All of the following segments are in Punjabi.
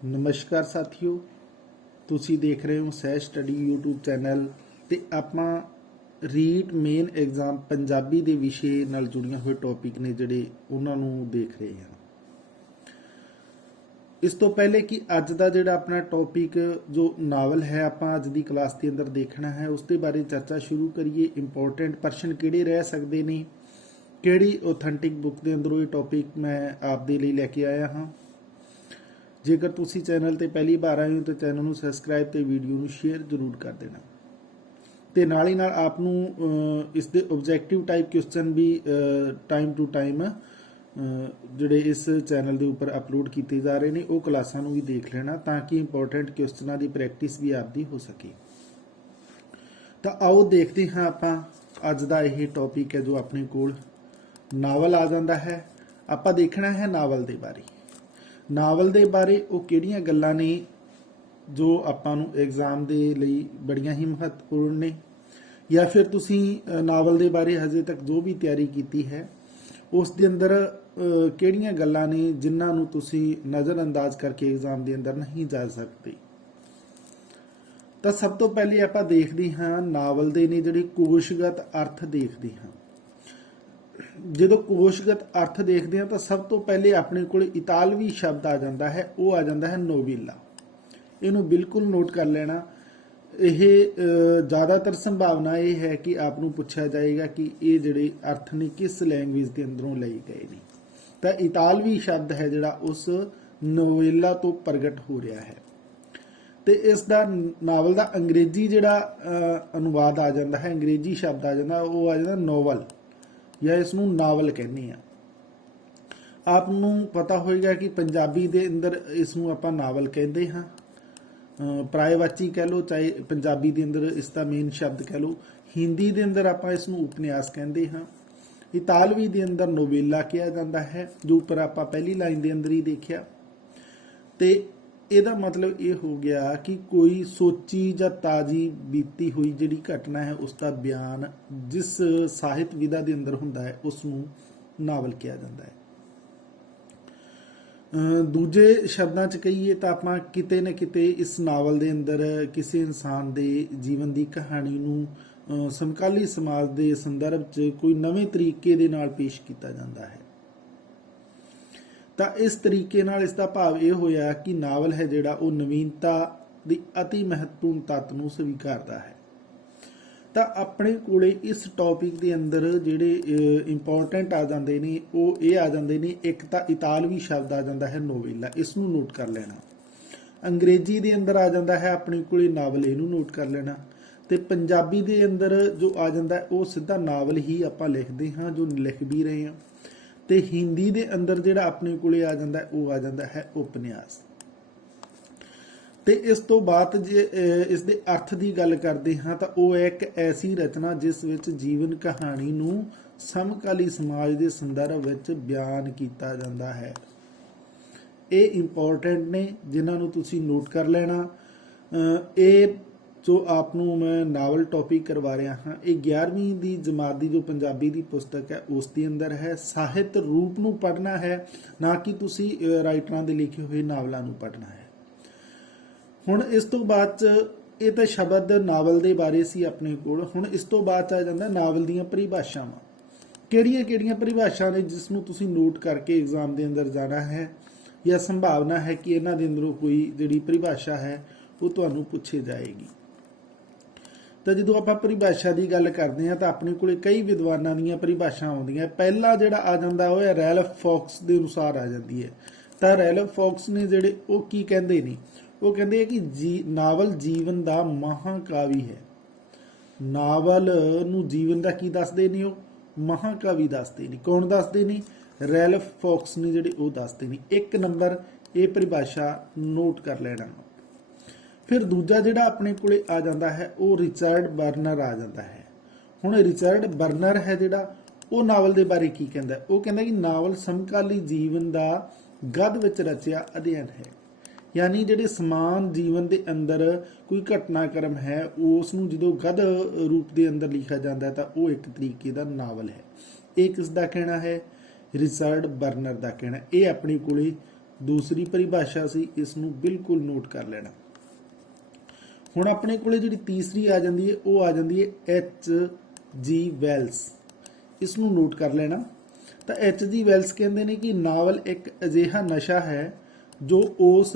ਨਮਸਕਾਰ ਸਾਥੀਓ, ਤੁਸੀਂ ਦੇਖ ਰਹੇ ਹੋ ਸਹਿਜ ਸਟੱਡੀ YouTube ਚੈਨਲ ਤੇ ਆਪਾਂ ਰੀਟ ਮੇਨ ਐਗਜ਼ਾਮ ਪੰਜਾਬੀ ਦੇ ਵਿਸ਼ੇ ਨਾਲ ਜੁੜੀਆਂ ਹੋਏ ਟੌਪਿਕ ਨੇ ਜਿਹੜੇ ਉਹਨਾਂ ਨੂੰ ਦੇਖ ਰਹੇ ਹਾਂ। ਇਸ ਤੋਂ ਪਹਿਲੇ ਕਿ ਅੱਜ ਦਾ ਜਿਹੜਾ ਆਪਣਾ ਟੌਪਿਕ ਜੋ ਨਾਵਲ ਹੈ ਆਪਾਂ ਅੱਜ ਦੀ ਕਲਾਸ ਦੇ ਅੰਦਰ ਦੇਖਣਾ ਹੈ ਉਸ ਦੇ ਬਾਰੇ ਚਰਚਾ ਸ਼ੁਰੂ ਕਰੀਏ। ਇੰਪੋਰਟੈਂਟ ਪ੍ਰਸ਼ਨ ਕਿਹੜੇ ਰਹਿ ਸਕਦੇ ਨੇ, ਕਿਹੜੀ ਆਥੈਂਟਿਕ ਬੁੱਕ ਦੇ ਅੰਦਰੋਂ ਇਹ ਟੌਪਿਕ ਮੈਂ ਆਪ ਦੇ ਲਈ ਲੈ ਕੇ ਆਇਆ ਹਾਂ। ਜੇਕਰ ਤੁਸੀਂ ਚੈਨਲ ਤੇ ਪਹਿਲੀ ਵਾਰ ਆਏ ਹੋ ਤਾਂ ਚੈਨਲ ਨੂੰ ਸਬਸਕ੍ਰਾਈਬ ਤੇ ਵੀਡੀਓ ਨੂੰ ਸ਼ੇਅਰ ਜ਼ਰੂਰ ਕਰ ਦੇਣਾ ਤੇ ਨਾਲ ਹੀ ਨਾਲ ਆਪ ਨੂੰ ਇਸ ਦੇ ਆਬਜੈਕਟਿਵ ਟਾਈਪ ਕੁਐਸਚਨ ਵੀ ਟਾਈਮ ਟੂ ਟਾਈਮ ਜਿਹੜੇ ਇਸ ਚੈਨਲ ਦੇ ਉੱਪਰ ਅਪਲੋਡ ਕੀਤੇ ਜਾ ਰਹੇ ਨੇ ਉਹ ਕਲਾਸਾਂ ਨੂੰ ਵੀ ਦੇਖ ਲੈਣਾ ਤਾਂ ਕਿ ਇੰਪੋਰਟੈਂਟ ਕੁਐਸਚਨਾਂ ਦੀ ਪ੍ਰੈਕਟਿਸ ਵੀ ਆਪਦੀ ਹੋ ਸਕੇ। ਤਾਂ ਆਓ ਦੇਖਦੇ ਹਾਂ ਆਪਾਂ ਅੱਜ ਦਾ ਇਹ ਟੌਪਿਕ ਹੈ ਜੋ ਆਪਣੇ ਕੋਲ ਨਾਵਲ ਆ ਜਾਂਦਾ ਹੈ। ਆਪਾਂ ਦੇਖਣਾ ਹੈ ਨਾਵਲ ਦੇ ਬਾਰੇ। ਨਾਵਲ ਦੇ ਬਾਰੇ ਉਹ ਕਿਹੜੀਆਂ ਗੱਲਾਂ ਨੇ ਜੋ ਆਪਾਂ ਨੂੰ ਐਗਜ਼ਾਮ ਦੇ ਲਈ ਬੜੀਆਂ ਹੀ ਮਹੱਤਵਪੂਰਨ ਨੇ, ਜਾਂ ਫਿਰ ਤੁਸੀਂ ਨਾਵਲ ਦੇ ਬਾਰੇ ਹਜੇ ਤੱਕ ਜੋ ਵੀ ਤਿਆਰੀ ਕੀਤੀ ਹੈ ਉਸ ਦੇ ਅੰਦਰ ਕਿਹੜੀਆਂ ਗੱਲਾਂ ਨੇ ਜਿਨ੍ਹਾਂ ਨੂੰ ਤੁਸੀਂ ਨਜ਼ਰਅੰਦਾਜ਼ ਕਰਕੇ ਐਗਜ਼ਾਮ ਦੇ ਅੰਦਰ ਨਹੀਂ ਜਾ ਸਕਦੇ। ਤਾਂ ਸਭ ਤੋਂ ਪਹਿਲੇ ਆਪਾਂ ਦੇਖਦੇ ਹਾਂ ਨਾਵਲ ਦੇ ਨੇ ਜਿਹੜੇ ਕੋਸ਼ਗਤ ਅਰਥ ਦੇਖਦੇ ਹਾਂ। ਜਦੋਂ ਕੋਸ਼ਗਤ ਅਰਥ ਦੇਖਦੇ ਹਾਂ ਤਾਂ ਸਭ ਤੋਂ ਪਹਿਲੇ ਆਪਣੇ ਕੋਲ ਇਤਾਲਵੀ ਸ਼ਬਦ ਆ ਜਾਂਦਾ ਹੈ, ਉਹ ਆ ਜਾਂਦਾ ਹੈ ਨੋਵੀਲਾ। ਇਹਨੂੰ ਬਿਲਕੁਲ ਨੋਟ ਕਰ ਲੈਣਾ। ਇਹ ਜ਼ਿਆਦਾਤਰ ਸੰਭਾਵਨਾ ਇਹ ਹੈ ਕਿ ਆਪ ਨੂੰ ਪੁੱਛਿਆ ਜਾਏਗਾ ਕਿ ਇਹ ਜਿਹੜੇ ਅਰਥ ਨੇ ਕਿਸ ਲੈਂਗੁਏਜ ਦੇ ਅੰਦਰੋਂ ਲਏ ਗਏ ਨੇ। ਤਾਂ ਇਤਾਲਵੀ ਸ਼ਬਦ ਹੈ ਜਿਹੜਾ ਉਸ ਨੋਵੇਲਾ ਤੋਂ ਪ੍ਰਗਟ ਹੋ ਰਿਹਾ ਹੈ ਤੇ ਇਸ ਦਾ ਨਾਵਲ ਦਾ ਅੰਗਰੇਜ਼ੀ ਜਿਹੜਾ ਅਨੁਵਾਦ ਆ ਜਾਂਦਾ ਹੈ, ਅੰਗਰੇਜ਼ੀ ਸ਼ਬਦ ਆ ਜਾਂਦਾ, ਉਹ ਆ ਜਾਂਦਾ ਨੋਵਲ ਜਾਂ ਇਸ ਨੂੰ ਨਾਵਲ ਕਹਿੰਦੇ ਆ। ਆਪ ਨੂੰ ਪਤਾ ਹੋਏਗਾ ਕਿ ਪੰਜਾਬੀ ਦੇ ਅੰਦਰ ਇਸ ਨੂੰ ਆਪਾਂ ਨਾਵਲ ਕਹਿੰਦੇ ਹਾਂ, ਪਰਾਇਵਾਚੀ ਕਹਿ ਲਓ, ਚਾਹੇ ਪੰਜਾਬੀ ਦੇ ਅੰਦਰ ਇਸ ਦਾ ਮੇਨ ਸ਼ਬਦ ਕਹਿ ਲਓ। ਹਿੰਦੀ ਦੇ ਅੰਦਰ ਆਪਾਂ ਇਸ ਨੂੰ ਉਪਨਿਆਸ ਕਹਿੰਦੇ ਹਾਂ। ਇਤਾਲਵੀ ਦੇ ਅੰਦਰ ਨੋਵੇਲਾ ਕਿਹਾ ਜਾਂਦਾ ਹੈ, ਜੋ ਉੱਪਰ ਆਪਾਂ ਪਹਿਲੀ ਲਾਈਨ ਦੇ ਅੰਦਰ ਹੀ ਦੇਖਿਆ। ਤੇ ਇਹਦਾ ਮਤਲਬ ਇਹ ਹੋ ਗਿਆ ਕਿ ਕੋਈ ਸੋਚੀ ਜਾਂ ਤਾਜ਼ੀ ਬੀਤੀ ਹੋਈ ਜਿਹੜੀ ਘਟਨਾ ਹੈ ਉਸ ਦਾ ਬਿਆਨ ਜਿਸ ਸਾਹਿਤ ਵਿਧਾ ਦੇ ਅੰਦਰ ਹੁੰਦਾ ਹੈ ਉਸ ਨੂੰ ਨਾਵਲ ਕਿਹਾ ਜਾਂਦਾ ਹੈ। ਦੂਜੇ ਸ਼ਬਦਾਂ 'ਚ ਕਹੀਏ ਤਾਂ ਆਪਾਂ ਕਿਤੇ ਨਾ ਕਿਤੇ ਇਸ ਨਾਵਲ ਦੇ ਅੰਦਰ ਕਿਸੇ ਇਨਸਾਨ ਦੇ ਜੀਵਨ ਦੀ ਕਹਾਣੀ ਨੂੰ ਸਮਕਾਲੀ ਸਮਾਜ ਦੇ ਸੰਦਰਭ 'ਚ ਕੋਈ ਨਵੇਂ ਤਰੀਕੇ ਦੇ ਨਾਲ ਪੇਸ਼ ਕੀਤਾ ਜਾਂਦਾ ਹੈ। ਤਾਂ ਇਸ ਤਰੀਕੇ ਨਾਲ ਇਸ ਦਾ ਭਾਵ ਇਹ ਹੋਇਆ ਕਿ ਨਾਵਲ ਹੈ ਜਿਹੜਾ ਉਹ ਨਵੀਨਤਾ ਦੀ ਅਤੀ ਮਹੱਤਵਪੂਰਨ ਤੱਤ ਨੂੰ ਸਵੀਕਾਰਦਾ ਹੈ। ਤਾਂ ਆਪਣੇ ਕੋਲੇ ਇਸ ਟੌਪਿਕ ਦੇ ਅੰਦਰ ਜਿਹੜੇ ਇੰਪੋਰਟੈਂਟ ਆ ਜਾਂਦੇ ਨੇ ਉਹ ਇਹ ਆ ਜਾਂਦੇ ਨੇ। ਇੱਕ ਤਾਂ ਇਤਾਲਵੀ ਸ਼ਬਦ ਆ ਜਾਂਦਾ ਹੈ ਨੋਵੇਲਾ, ਇਸ ਨੂੰ ਨੋਟ ਕਰ ਲੈਣਾ। ਅੰਗਰੇਜ਼ੀ ਦੇ ਅੰਦਰ ਆ ਜਾਂਦਾ ਹੈ ਆਪਣੇ ਕੋਲੇ ਨਾਵਲ, ਇਹਨੂੰ ਨੋਟ ਕਰ ਲੈਣਾ। ਤੇ ਪੰਜਾਬੀ ਦੇ ਅੰਦਰ ਜੋ ਆ ਜਾਂਦਾ ਉਹ ਸਿੱਧਾ ਨਾਵਲ ਹੀ ਆਪਾਂ ਲਿਖਦੇ ਹਾਂ, ਜੋ ਲਿਖ ਵੀ ਰਹੇ ਹਾਂ। ਤੇ ਹਿੰਦੀ ਦੇ ਅੰਦਰ ਜਿਹੜਾ ਆਪਣੇ ਕੋਲੇ ਆ ਜਾਂਦਾ ਉਹ ਆ ਜਾਂਦਾ ਹੈ ਉਪਨਿਆਸ। ਤੇ ਇਸ ਤੋਂ ਬਾਅਦ ਜੇ ਇਸ ਦੇ ਅਰਥ ਦੀ ਗੱਲ ਕਰਦੇ ਹਾਂ ਤਾਂ ਉਹ ਹੈ ਇੱਕ ਐਸੀ ਰਚਨਾ ਜਿਸ ਵਿੱਚ ਜੀਵਨ ਕਹਾਣੀ ਨੂੰ ਸਮਕਾਲੀ ਸਮਾਜ ਦੇ ਸੰਦਰਭ ਵਿੱਚ ਬਿਆਨ ਕੀਤਾ ਜਾਂਦਾ ਹੈ। ਇਹ ਇੰਪੋਰਟੈਂਟ ਨੇ ਜਿਨ੍ਹਾਂ ਨੂੰ ਤੁਸੀਂ ਨੋਟ ਕਰ ਲੈਣਾ। ਇਹ ਜੋ ਆਪ ਨੂੰ ਮੈਂ ਨਾਵਲ ਟੌਪਿਕ ਕਰਵਾ ਰਿਹਾ ਹਾਂ ਇਹ 11ਵੀਂ ਦੀ ਜਮਾਤ ਦੀ ਜੋ ਪੰਜਾਬੀ ਦੀ ਪੁਸਤਕ ਹੈ ਉਸ ਦੇ ਅੰਦਰ ਹੈ। ਸਾਹਿਤ ਰੂਪ ਨੂੰ ਪੜ੍ਹਨਾ ਹੈ, ਨਾ ਕਿ ਤੁਸੀਂ ਰਾਈਟਰਾਂ ਦੇ ਲਿਖੇ ਹੋਏ ਨਾਵਲਾਂ ਨੂੰ ਪੜ੍ਹਨਾ ਹੈ। ਹੁਣ ਇਸ ਤੋਂ ਬਾਅਦ 'ਚ ਇਹ ਤਾਂ ਸ਼ਬਦ ਨਾਵਲ ਦੇ ਬਾਰੇ ਸੀ ਆਪਣੇ ਕੋਲ। ਹੁਣ ਇਸ ਤੋਂ ਬਾਅਦ 'ਚ ਆ ਜਾਂਦਾ ਨਾਵਲ ਦੀਆਂ ਪਰਿਭਾਸ਼ਾਵਾਂ। ਕਿਹੜੀਆਂ ਕਿਹੜੀਆਂ ਪਰਿਭਾਸ਼ਾ ਨੇ ਜਿਸ ਨੂੰ ਤੁਸੀਂ ਨੋਟ ਕਰਕੇ ਐਗਜ਼ਾਮ ਦੇ ਅੰਦਰ ਜਾਣਾ ਹੈ, ਜਾਂ ਸੰਭਾਵਨਾ ਹੈ ਕਿ ਇਹਨਾਂ ਦੇ ਅੰਦਰੋਂ ਕੋਈ ਜਿਹੜੀ ਪਰਿਭਾਸ਼ਾ ਹੈ ਉਹ ਤੁਹਾਨੂੰ ਪੁੱਛੀ ਜਾਏਗੀ। ਤਾਂ ਜਦੋਂ ਆਪਾਂ ਪਰਿਭਾਸ਼ਾ ਦੀ ਗੱਲ ਕਰਦੇ ਹਾਂ ਤਾਂ ਆਪਣੇ ਕੋਲੇ ਕਈ ਵਿਦਵਾਨਾਂ ਦੀਆਂ ਪਰਿਭਾਸ਼ਾ ਆਉਂਦੀਆਂ। ਪਹਿਲਾ ਜਿਹੜਾ ਆ ਜਾਂਦਾ ਉਹ ਹੈ ਰੈਲਫ ਫੌਕਸ ਦੇ ਅਨੁਸਾਰ ਆ ਜਾਂਦੀ ਹੈ। ਤਾਂ ਰੈਲਫ ਫੌਕਸ ਨੇ ਜਿਹੜੇ ਉਹ ਕੀ ਕਹਿੰਦੇ ਨੇ, ਉਹ ਕਹਿੰਦੇ ਆ ਕਿ ਨਾਵਲ ਜੀਵਨ ਦਾ ਮਹਾਕਾਵੀ ਹੈ। ਨਾਵਲ ਨੂੰ ਜੀਵਨ ਦਾ ਕੀ ਦੱਸਦੇ ਨੇ, ਉਹ ਮਹਾਕਾਵੀ ਦੱਸਦੇ ਨੇ। ਕੌਣ ਦੱਸਦੇ ਨੇ? ਰੈਲਫ ਫੌਕਸ ਨੇ ਜਿਹੜੇ ਉਹ ਦੱਸਦੇ ਨੇ। 1 ਨੰਬਰ ਇਹ ਪਰਿਭਾਸ਼ਾ ਨੋਟ ਕਰ ਲੈਣਾ। ਫਿਰ ਦੂਜਾ ਜਿਹੜਾ ਆਪਣੇ ਕੋਲੇ ਆ ਜਾਂਦਾ ਹੈ ਉਹ ਰਿਚਰਡ ਬਰਨਰ ਆ ਜਾਂਦਾ ਹੈ। ਹੁਣ ਰਿਚਰਡ ਬਰਨਰ ਹੈ ਜਿਹੜਾ ਉਹ ਨਾਵਲ ਦੇ ਬਾਰੇ ਕੀ ਕਹਿੰਦਾ, ਉਹ ਕਹਿੰਦਾ ਕਿ ਨਾਵਲ ਸਮਕਾਲੀ ਜੀਵਨ ਦਾ ਗਦ ਵਿੱਚ ਰਚਿਆ ਅਧਿਐਨ ਹੈ। ਯਾਨੀ ਜਿਹੜੇ ਸਮਾਨ ਜੀਵਨ ਦੇ ਅੰਦਰ ਕੋਈ ਘਟਨਾਕ੍ਰਮ ਹੈ ਉਸ ਨੂੰ ਜਦੋਂ ਗਦ ਰੂਪ ਦੇ ਅੰਦਰ ਲਿਖਿਆ ਜਾਂਦਾ ਤਾਂ ਉਹ ਇੱਕ ਤਰੀਕੇ ਦਾ ਨਾਵਲ ਹੈ। ਇਹ ਕਿਸ ਦਾ ਕਹਿਣਾ ਹੈ? ਰਿਚਰਡ ਬਰਨਰ ਦਾ ਕਹਿਣਾ। ਇਹ ਆਪਣੇ ਕੋਲੇ दूसरी परिभाषा सी, इसनूं बिल्कुल नोट कर लेना। हुण अपने कोले जिहड़ी तीसरी आ जाती है वो आ जाती है H.G. वेल्स। इसनूं नोट कर लेना। तो H.G. वेल्स कहते हैं कि नावल एक अजिहा नशा है जो उस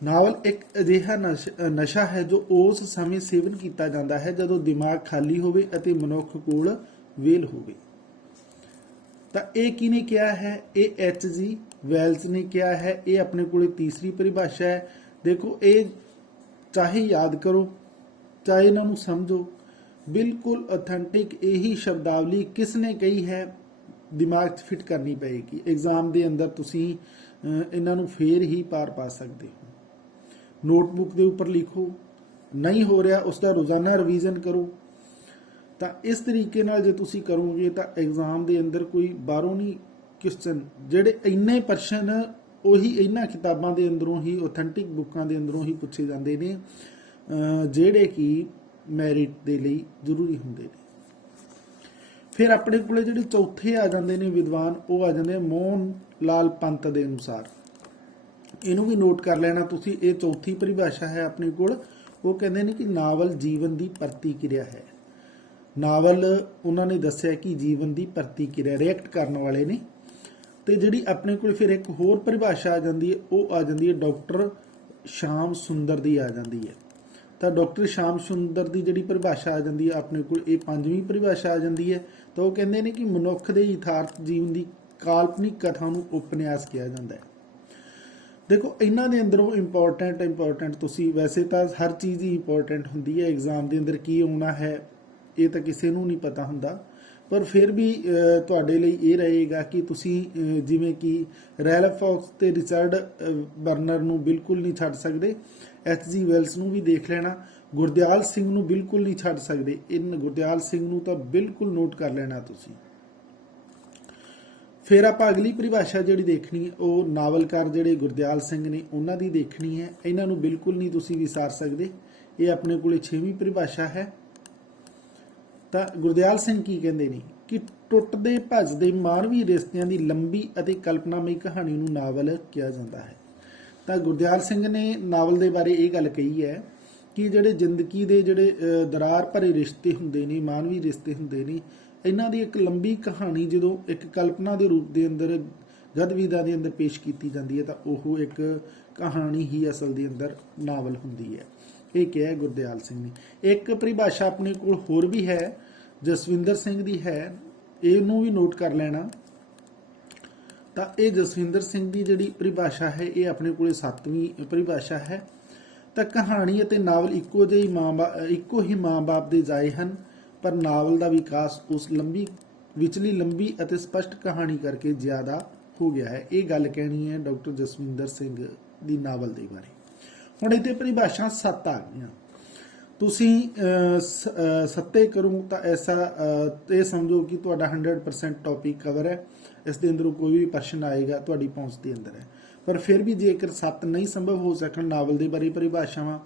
नावल एक अजिहा नशा है जो उस समय सेवन किया जाता है जदों दिमाग खाली होवे अते मनुख कोल वेल होवे। तो ये किने क्या है, ये H.G. वेल्स ने क्या है, ये अपने कोले तीसरी परिभाषा है। देखो ये चाहे याद करो चाहे इन्हों समझो, बिल्कुल ऑथेंटिक यही शब्दावली किसने कही है दिमाग फिट करनी पेगी। एग्जाम के अंदर तुसी इन्हों फिर ही पार पा सकते हो। नोटबुक के उपर लिखो, नहीं हो रहा उसका रोजाना रिवीजन करो। तो इस तरीके नाल जे तुसी करोगे तो एग्जाम के अंदर कोई बाहरों नहीं क्वेश्चन जेडे इन्ने प्रश्न उही इन्हां किताबां दे अंदरों ही ऑथेंटिक बुकां दे अंदरों ही पूछे जाते हैं जेडे कि मैरिट दे लई जरूरी हुंदे ने। फिर अपने कोले जिहड़े चौथे आ जाते हैं विद्वान, वो आ जाते हैं मोहन लाल पंत के अनुसार। इनू भी नोट कर लेना तुसी। ये चौथी परिभाषा है अपने कोल। वो कहते हैं कि नावल जीवन की प्रतिक्रिया है। नावल उन्होंने दस्सिया कि जीवन की प्रतिक्रिया रिएक्ट करने वाले ने। तो जिहड़ी अपने कोल फिर एक होर परिभाषा आ जाती है, वो आ जाती है डॉक्टर श्याम सुंदर की आ जाती है। तो डॉक्टर श्याम सुंदर की जिहड़ी परिभाषा आ जाती है अपने कोल, ये पंजवीं परिभाषा आ जाती है। तो वो कहते हैं कि मनुख के यथार्थ जीवन की काल्पनिक कथा नूं उपन्यास किया जाता है। देखो इन्हां दे अंदरों इंपॉर्टेंट तुसी वैसे तो हर चीज़ ही इंपॉर्टेंट होंदी है। एग्जाम के अंदर की आउणा है ये तो किसी नूं नहीं पता हुंदा, पर फिर भी तुहाडे लई ये रहेगा कि तुसी जिवें कि रैल्फ फॉक्स ते रिचर्ड बर्नर नूं बिल्कुल नहीं छड्ड सकदे। H.G. वेल्स नूं भी देख लेना। गुरदयाल सिंह नूं बिल्कुल नहीं छड्ड सकदे। इन गुरदयाल सिंह नूं तो बिल्कुल नोट कर लेना तुसी। फिर आप अगली परिभाषा जिहड़ी देखनी है वो नावलकार जिहड़े गुरदयाल सिंह ने उन्हां दी देखनी है। इन्हां नूं बिल्कुल नहीं तुसी विसार सकदे। ये अपने कोले 6वीं परिभाषा है। तो गुरदयाल सिंह की कहते हैं कि टुटदे भजदे मानवी रिश्तिਆਂ ਦੀ लंबी ਅਤੇ कल्पनामई कहानी ਨੂੰ नावल किया जाता है। तो गुरदयाल सिंह ने नावल के बारे ये गल कही है कि ਜਿਹੜੇ ਜ਼ਿੰਦਗੀ ਦੇ ਜਿਹੜੇ दरार भरे रिश्ते ਹੁੰਦੇ ਨੇ, मानवी रिश्ते ਹੁੰਦੇ ਨੇ, इन्हां ਦੀ एक लंबी कहानी जो एक कल्पना के रूप के अंदर गदविधा के अंदर पेश की जाती है तो वह एक कहानी ही असल के अंदर नावल होंदी है। ये क्या है गुरदयाल सिंह ने। एक परिभाषा अपने कोल होर भी है जसविंदर सिंह की है, इनू भी नोट कर लेना। तो ये जसविंदर सिंह की जिहड़ी परिभाषा है ये अपने कोल 7वीं परिभाषा है। तो कहानी और नावल इक्को ही माँ बाप के जाए हैं, पर नावल का विकास उस विचली लंबी और स्पष्ट कहानी करके ज़्यादा हो गया है। ये गल कहनी है डॉक्टर जसविंदर सिंह की नावल के बारे। हुण इत्थे परिभाषा 7 आ गई। तुसी 7 करो तो ऐसा ये समझो कि तुहाडा 100% टॉपिक कवर है। इस दे अंदरों कोई भी प्रश्न आएगा तुहाडी पहुँच के अंदर है। पर फिर भी जेकर 7 नहीं संभव हो सकन नावल के बारे परिभाषावां,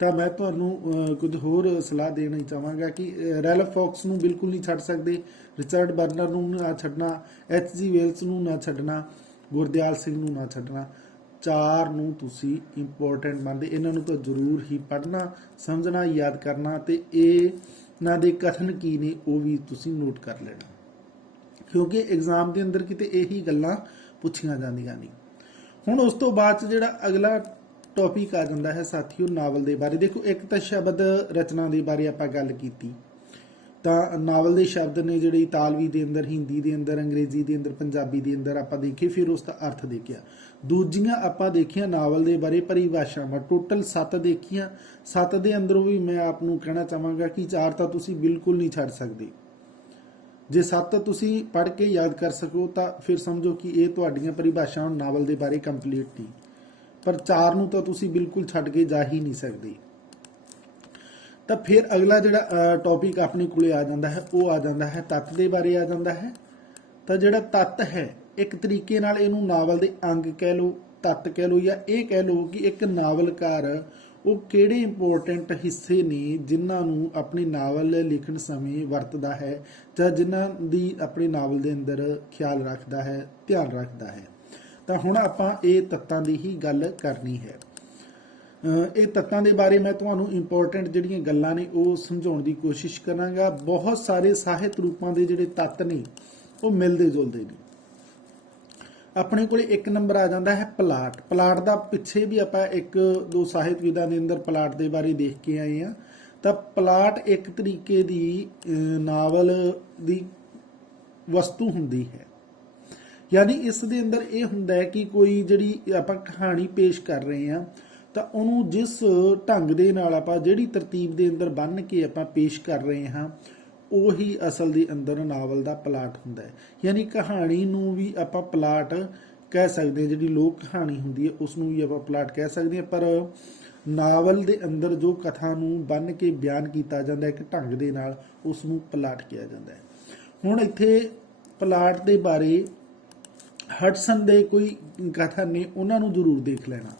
तो मैं तुहानूं कुछ होर सलाह देना चाहांगा कि रैल्फ फॉक्स नूं बिल्कुल नहीं छड्ड सकदे, रिचर्ड बर्नर नूं ना छड्डना, H.G. वेल्स नूं ना छड्डना, गुरदयाल सिंह नूं ना छड्डना। 4 नूं तुसी इंपोर्टेंट मानदे, इन्हां नूं तो जरूर ही पढ़ना, समझना, याद करना ते इन्हां दे कथन की ने वो भी तुसी नोट कर लेना, क्योंकि एग्जाम के अंदर किते यही गल्लां पुछियां जांदियां नहीं। हुण उस तो बाद जिहड़ा अगला टॉपिक आ जाता है साथियों नावल के बारे। देखो एक तो शब्द रचना के बारे आप गल की, तो नावल के शब्द ने जिहड़े इतालवी के अंदर, हिंदी के अंदर, अंग्रेजी के अंदर, पंजाबी के अंदर आप देखे, फिर उसका अर्थ देखिया। दूजियां आप देखिया नावल के बारे परिभाषावां टोटल 7 देखिया। 7 के अंदरों भी मैं आपनूं कहना चाहांगा कि 4 तो तुसीं बिल्कुल नहीं छड्ड सकदे। जे 7 तुसीं पढ़ के याद कर सको तो फिर समझो कि ये तुहाडीआं परिभाषावां नावल के बारे कंप्लीट नहीं, पर 4 नूं तो तुसीं बिल्कुल छड्ड के जा ही नहीं सकदे। तो फिर अगला जिहड़ा टॉपिक अपने कोले आ जाता है वो आ जाता है तत्त के बारे आ जाता है। तो जिहड़ा तत्त है एक तरीके नाल इहनूं नावल के अंग कह लो, तत्त कह लो, या ये कह लो कि एक नावलकार ਉਹ ਕਿਹੜੇ ਇੰਪੋਰਟੈਂਟ ਹਿੱਸੇ ਨੇ ਜਿਨ੍ਹਾਂ ਨੂੰ ਆਪਣੇ ਨਾਵਲ ਲਿਖਣ ਸਮੇਂ ਵਰਤਦਾ ਹੈ ਜਾਂ ਜਿਨ੍ਹਾਂ ਦੀ ਆਪਣੇ ਨਾਵਲ ਦੇ ਅੰਦਰ ਖਿਆਲ ਰੱਖਦਾ ਹੈ, ਧਿਆਨ ਰੱਖਦਾ ਹੈ। ਤਾਂ ਹੁਣ ਆਪਾਂ ਇਹ ਤੱਤਾਂ ਦੀ ਹੀ ਗੱਲ ਕਰਨੀ ਹੈ। ਇਹ ਤੱਤਾਂ ਦੇ ਬਾਰੇ ਮੈਂ ਤੁਹਾਨੂੰ ਇੰਪੋਰਟੈਂਟ ਜਿਹੜੀਆਂ ਗੱਲਾਂ ਨੇ ਉਹ ਸਮਝਾਉਣ ਦੀ ਕੋਸ਼ਿਸ਼ ਕਰਾਂਗਾ। ਬਹੁਤ ਸਾਰੇ ਸਾਹਿਤ ਰੂਪਾਂ ਦੇ ਜਿਹੜੇ ਤੱਤ ਨੇ ਉਹ ਮਿਲਦੇ ਜੁਲਦੇ ਨੇ। ਆਪਣੇ ਕੋਲੇ ਇੱਕ ਨੰਬਰ ਆ ਜਾਂਦਾ ਹੈ ਪਲਾਟ। ਪਲਾਟ ਦਾ ਪਿੱਛੇ ਵੀ ਆਪਾਂ ਇੱਕ ਦੋ ਸਾਹਿਤ ਵਿਧਾਂ ਦੇ ਅੰਦਰ ਪਲਾਟ ਦੇ ਬਾਰੇ ਦੇਖ ਕੇ ਆਏ ਆ। ਤਾਂ ਪਲਾਟ ਇੱਕ ਤਰੀਕੇ ਦੀ ਨਾਵਲ ਦੀ ਵਸਤੂ ਹੁੰਦੀ ਹੈ, ਯਾਨੀ ਇਸ ਦੇ ਅੰਦਰ ਇਹ ਹੁੰਦਾ ਹੈ ਕਿ ਕੋਈ ਜਿਹੜੀ ਆਪਾਂ ਕਹਾਣੀ ਪੇਸ਼ ਕਰ ਰਹੇ ਹਾਂ ਤਾਂ ਉਹਨੂੰ ਜਿਸ ਢੰਗ ਦੇ ਨਾਲ ਆਪਾਂ ਜਿਹੜੀ ਤਰਤੀਬ ਦੇ ਅੰਦਰ ਬੰਨ੍ਹ ਕੇ ਆਪਾਂ ਪੇਸ਼ ਕਰ ਰਹੇ ਹਾਂ ਉਹੀ ਅਸਲ ਦੇ ਅੰਦਰ ਨਾਵਲ ਦਾ ਪਲਾਟ ਹੁੰਦਾ ਹੈ। ਯਾਨੀ ਕਹਾਣੀ ਨੂੰ ਵੀ ਆਪਾਂ ਪਲਾਟ ਕਹਿ ਸਕਦੇ ਹਾਂ, ਜਿਹੜੀ ਲੋਕ ਕਹਾਣੀ ਹੁੰਦੀ ਹੈ ਉਸ ਨੂੰ ਵੀ ਆਪਾਂ ਪਲਾਟ ਕਹਿ ਸਕਦੇ ਹਾਂ। ਪਰ ਨਾਵਲ ਦੇ ਅੰਦਰ ਜੋ ਕਥਾ ਨੂੰ ਬੰਨ੍ਹ ਕੇ ਬਿਆਨ ਕੀਤਾ ਜਾਂਦਾ ਹੈ ਇੱਕ ਢੰਗ ਦੇ ਨਾਲ, ਉਸ ਨੂੰ ਪਲਾਟ ਕਿਹਾ ਜਾਂਦਾ ਹੈ। ਹੁਣ ਇੱਥੇ ਪਲਾਟ ਦੇ ਬਾਰੇ ਹਡਸਨ ਦੇ ਕੋਈ ਕਥਨ ਨੇ, ਉਹਨਾਂ ਨੂੰ ਜ਼ਰੂਰ ਦੇਖ ਲੈਣਾ।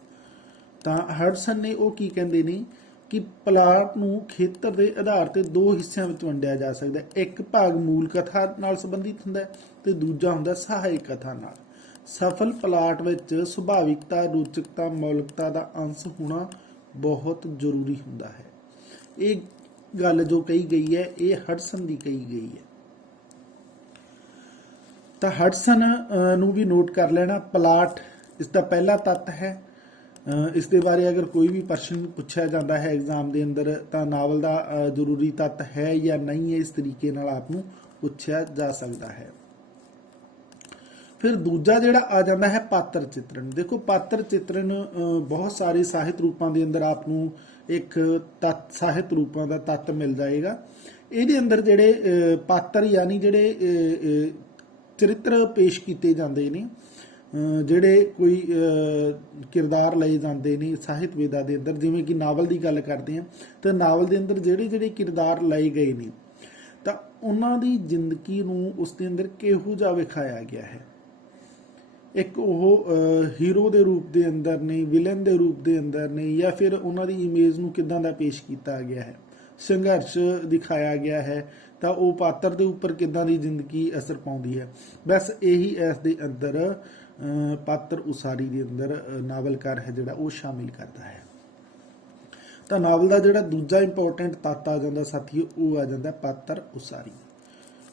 ਤਾਂ ਹਡਸਨ ਨੇ ਉਹ ਕੀ ਕਹਿੰਦੇ ਨੇ ਕਿ ਪਲਾਟ ਨੂੰ ਖੇਤਰ ਦੇ ਆਧਾਰ ਤੇ ਦੋ ਹਿੱਸਿਆਂ ਵਿੱਚ ਵੰਡਿਆ ਜਾ ਸਕਦਾ ਹੈ। ਇੱਕ ਭਾਗ ਮੂਲ ਕਥਾ ਨਾਲ ਸੰਬੰਧਿਤ ਹੁੰਦਾ ਹੈ ਤੇ ਦੂਜਾ ਹੁੰਦਾ ਸਹਾਇਕ ਕਥਾ ਨਾਲ। ਸਫਲ ਪਲਾਟ ਵਿੱਚ ਸੁਭਾਵਿਕਤਾ, ਰੋਚਕਤਾ, ਮੌਲਿਕਤਾ ਦਾ ਅੰਸ਼ ਹੋਣਾ ਬਹੁਤ ਜ਼ਰੂਰੀ ਹੁੰਦਾ ਹੈ। ਇਹ ਗੱਲ ਜੋ ਕਹੀ ਗਈ ਹੈ ਇਹ ਹਡਸਨ ਦੀ ਕਹੀ ਗਈ ਹੈ। ਤਾਂ ਹਡਸਨ ਨੂੰ ਵੀ ਨੋਟ ਕਰ ਲੈਣਾ। ਪਲਾਟ ਇਸ ਦਾ ਪਹਿਲਾ ਤੱਤ ਹੈ। ਇਸ ਦੇ ਬਾਰੇ ਅਗਰ ਕੋਈ ਵੀ ਪ੍ਰਸ਼ਨ ਪੁੱਛਿਆ ਜਾਂਦਾ ਹੈ ਐਗਜ਼ਾਮ ਦੇ ਅੰਦਰ ਤਾਂ ਨਾਵਲ ਦਾ ਜ਼ਰੂਰੀ ਤੱਤ ਹੈ ਜਾਂ ਨਹੀਂ ਹੈ, ਇਸ ਤਰੀਕੇ ਨਾਲ ਆਪ ਨੂੰ ਪੁੱਛਿਆ ਜਾ ਸਕਦਾ ਹੈ। ਫਿਰ ਦੂਜਾ ਜਿਹੜਾ ਆ ਜਾਂਦਾ ਹੈ ਪਾਤਰ ਚਿੱਤਰਣ। ਦੇਖੋ ਪਾਤਰ ਚਿੱਤਰਣ ਬਹੁਤ ਸਾਰੇ ਸਾਹਿਤ ਰੂਪਾਂ ਦੇ ਅੰਦਰ ਆਪ ਨੂੰ ਇੱਕ ਤੱਤ, ਸਾਹਿਤ ਰੂਪਾਂ ਦਾ ਤੱਤ ਮਿਲ ਜਾਏਗਾ। ਇਹਦੇ ਅੰਦਰ ਜਿਹੜੇ ਪਾਤਰ ਯਾਨੀ ਜਿਹੜੇ ਚਰਿੱਤਰ ਪੇਸ਼ ਕੀਤੇ ਜਾਂਦੇ ਨੇ, ਜਿਹੜੇ ਕੋਈ ਕਿਰਦਾਰ ਲਏ ਜਾਂਦੇ ਨੇ ਸਾਹਿਤ ਵਿਧਾ ਦੇ ਅੰਦਰ, ਜਿਵੇਂ ਕਿ ਨਾਵਲ ਦੀ ਗੱਲ ਕਰਦੇ ਹਾਂ ਤਾਂ ਨਾਵਲ ਦੇ ਅੰਦਰ ਜਿਹੜੇ ਜਿਹੜੇ ਕਿਰਦਾਰ ਲਏ ਗਏ ਨੇ ਤਾਂ ਉਹਨਾਂ ਦੀ ਜ਼ਿੰਦਗੀ ਨੂੰ ਉਸ ਦੇ ਅੰਦਰ ਕਿਹੋ ਜਿਹਾ ਵਿਖਾਇਆ ਗਿਆ ਹੈ। ਇੱਕ ਉਹ ਹੀਰੋ ਦੇ ਰੂਪ ਦੇ ਅੰਦਰ ਨੇ, ਵਿਲਨ ਦੇ ਰੂਪ ਦੇ ਅੰਦਰ ਨੇ, ਜਾਂ ਫਿਰ ਉਹਨਾਂ ਦੀ ਇਮੇਜ ਨੂੰ ਕਿੱਦਾਂ ਦਾ ਪੇਸ਼ ਕੀਤਾ ਗਿਆ ਹੈ, ਸੰਘਰਸ਼ ਦਿਖਾਇਆ ਗਿਆ ਹੈ ਤਾਂ ਉਹ ਪਾਤਰ ਦੇ ਉੱਪਰ ਕਿੱਦਾਂ ਦੀ ਜ਼ਿੰਦਗੀ ਅਸਰ ਪਾਉਂਦੀ ਹੈ। ਬਸ ਇਹੀ ਇਸ ਦੇ ਅੰਦਰ ਪਾਤਰ ਉਸਾਰੀ ਦੇ ਅੰਦਰ ਨਾਵਲਕਾਰ ਹੈ ਜਿਹੜਾ ਉਹ ਸ਼ਾਮਿਲ ਕਰਦਾ ਹੈ। ਤਾਂ ਨਾਵਲ ਦਾ ਜਿਹੜਾ ਦੂਜਾ ਇੰਪੋਰਟੈਂਟ ਤੱਤ ਆ ਜਾਂਦਾ ਸਾਥੀਓ ਉਹ ਆ ਜਾਂਦਾ ਪਾਤਰ ਉਸਾਰੀ।